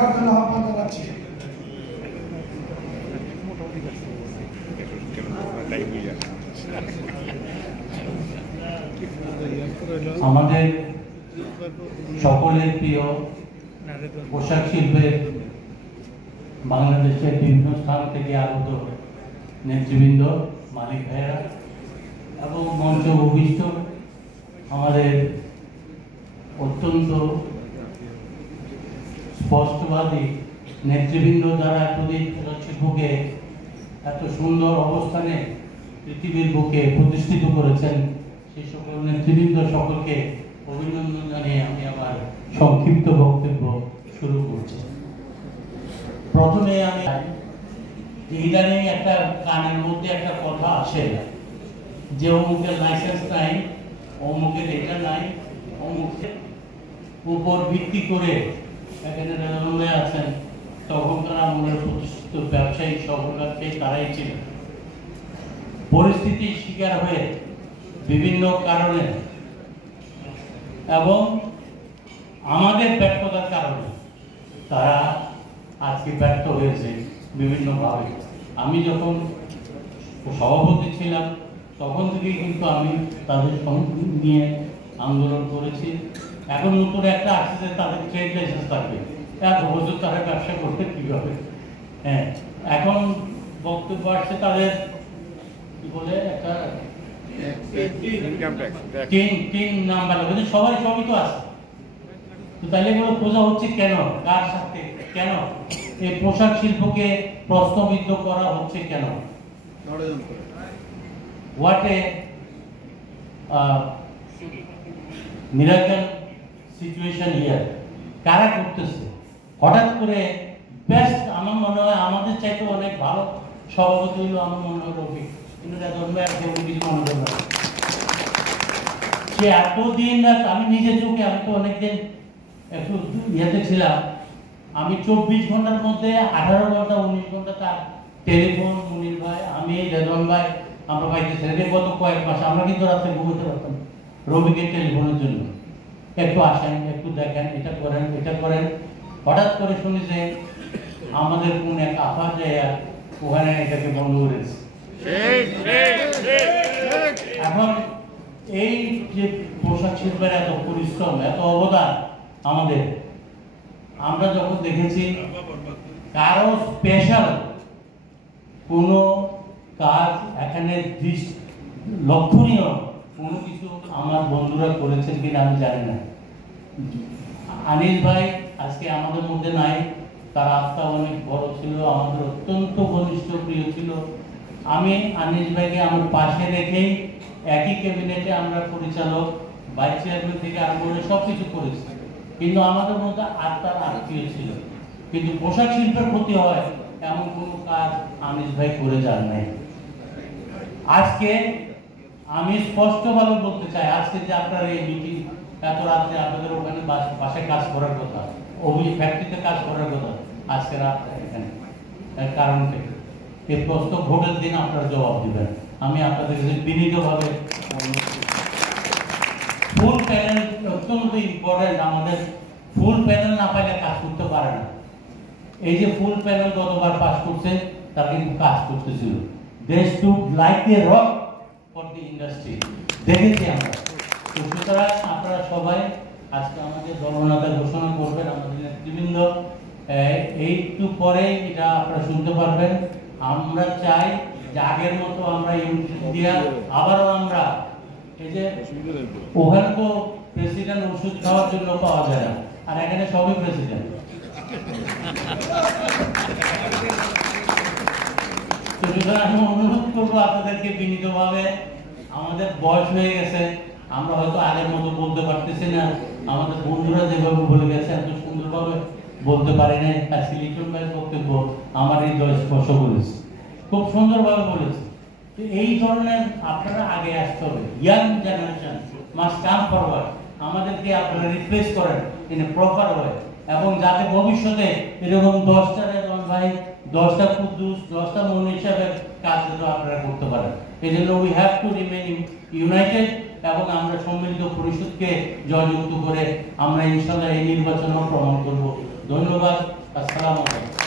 আহ্বান জানাচ্ছি। আমাদের সকলের প্রিয় পোশাক শিল্পের বাংলাদেশের বিভিন্ন স্থান থেকে আগত নেতৃবৃন্দ, মালিক ভাইয়েরা এবং মঞ্চ ভূমিষ্ঠ আমাদের অত্যন্ত স্পষ্টবাদী নেতৃবৃন্দ, যারা এতদিন পোশাক শিল্পকে এত সুন্দর অবস্থানে পৃথিবীর বুকে প্রতিষ্ঠিত করেছেন, সেই সকল নেতৃবৃন্দ সকলকে অভিনন্দন জানিয়ে আমি আমার সংক্ষিপ্ত বক্তব্য শুরু করছি। প্রথমে আমি ইদানিং একটা কানের মধ্যে একটা কথা আসে যে অমুকের লাইসেন্স নাই, অমুকের এটা নাই, অমুকের উপর ভিত্তি করে এখানে রেলওয়ে আছেন। তখনকার আমলের প্রতিষ্ঠিত ব্যবসায়ী, সফল ব্যবসায়ী তারাই ছিলেন। পরিস্থিতির শিকার হয়ে বিভিন্ন কারণে এবং আমাদের ব্যর্থতার কারণে তারা আজকে ব্যর্থ হয়েছে বিভিন্নভাবে। আমি যখন সভাপতি ছিলাম তখন থেকেই কিন্তু আমি তাদের সঙ্গে নিয়ে আন্দোলন করেছি। এখন নতুন একটা আসছে, তাদের ট্রেড লাইসেন্স থাকবে, এত বছর তারা ব্যবসা করতে কীভাবে। হ্যাঁ, এখন বক্তব্য আসছে তাদের কি বলে একটা তিন নাম্বার, সবাই সবই তো আছে। তো তাহলে এগুলো বোঝা হচ্ছে কেন, কার সাথে, কেন এই পোশাক শিল্পকে প্রশ্নবিদ্ধ করা হচ্ছে কেন? What a miracle situation here. কারা করতেছে হঠাৎ করে? বেস্ট আমার মনে হয় আমাদের চাইতে অনেক ভালো সভাপতি হইল আমার মনে হয় রফিক, কিন্তু সে এতদিন আমি নিজে চোখে, আমি তো অনেকদিন একটু ইয়েতে ছিলাম, আমি 24 ঘন্টার মধ্যে 18 ঘন্টা 19 ঘন্টা তার টেলিফোন, মুনির ভাই, আমি, রেদওয়ান ভাই, আমরা পাইতে ছেড়ে গত কয়েক মাস আমরা কিন্তু রাত্রে ঘুমোতে পারতাম রবিকের টেলিফোনের জন্য। একটু আসেন, একটু দেখেন, এটা করেন, এটা করেন। হঠাৎ করে শুনি যে আমাদের কোন এক আপা যায় ওখানে এটাকে বন্ধ করেছে। এখন এই যে পোশাক শিল্পের এত পরিশ্রম, এত অবদান আমাদের, আমরা যখন দেখেছি কারো স্পেশাল কোনো কাজ এখানে লক্ষণীয় কোনো কিছু আমার বন্ধুরা করেছেন কিনা আমি জানি না। আনিস ভাই আজকে আমাদের মধ্যে নাই, তার আস্থা অনেক বড় ছিল, আমাদের অত্যন্ত ঘনিষ্ঠ প্রিয় ছিল। আমি আনিস ভাইকে আমার পাশে রেখেই একই ক্যাবিনেটে আমরা পরিচালক, ভাইস চেয়ারম্যান থেকে আরম্ভ করে সব কিছু করেছি, কিন্তু আমাদের মধ্যে আত্মার আত্মীয় ছিল। কিন্তু পোশাক শিল্পের ক্ষতি হয় এমন কোনো কাজ আনিস ভাই করে যান নাই। আজকে আমি স্পষ্টভাবে বলতে চাই, আজকে যে আপনার এই মিটিং, এত রাত্রে আপনাদের ওখানে বাসে কাজ করার কথা, ফ্যাক্টরিতে কাজ করার কথা, আজকে রাত এখানে এর কারণ থেকে এই প্রশ্ন ভোটের দিন আপনারা জবাব দিবেন। আমি আপনাদের কাছে বিনীতভাবে ফুল প্যানেল অত্যন্ত ইম্পর্টেন্ট। আমাদের ফুল প্যানেল না পাইলে কাজ করতে পারে না। এই যে ফুল প্যানেল গতবার পাস করছে, তারা কিন্তু কাজ করতেছিল। They stood like a rock for the industry. দেখেছি আমরা। সুতরাং আপনারা সবাই আজকে আমাদের দলনেতা ঘোষণা করবেন, আমাদের নেতৃবৃন্দ একটু পরে এটা আপনারা শুনতে পারবেন। আমরা চাই যে আগের মতো আমরা ইউনিট দিয়া আবারও আমরা এই যে ওখানে তো প্রেসিডেন্ট ওষুধ খাওয়ার জন্য পাওয়া যায় না, আর এখানে সবই প্রেসিডেন্ট। আমি অনুরোধ করবো আপনাদেরকে বিনীতভাবে, আমাদের বয়স হয়ে গেছে, আমরা হয়তো আগের মতো বলতে পারতেছি না, আমাদের বন্ধুরা যেভাবে বলে গেছে এত সুন্দরভাবে বলতে পারি না। আজকে লিটন ভাইয়ের বক্তব্য আমার হৃদয় স্পর্শ করেছে, খুব সুন্দরভাবে বলেছে। এই ধরনের আপনারা আগে আসতে হবে, young generation must come forward, আমাদেরকে আপনারা রিপ্লেস করেন ইন এ প্রপার ওয়ে, এবং যাতে ভবিষ্যতে এরকম 10টা রেদওয়ান ভাই, 10টা কুদ্দুস, 10টা মনি হিসাবে কাজ আপনারা করতে পারেন। এই জন্য we have to remain United এবং আমরা সম্মিলিত পরিষদকে জয়যুক্ত করে আমরা ইনশাআল্লাহ এই নির্বাচনও প্রমাণ করব। ধন্যবাদ। আসসালামু আলাইকুম।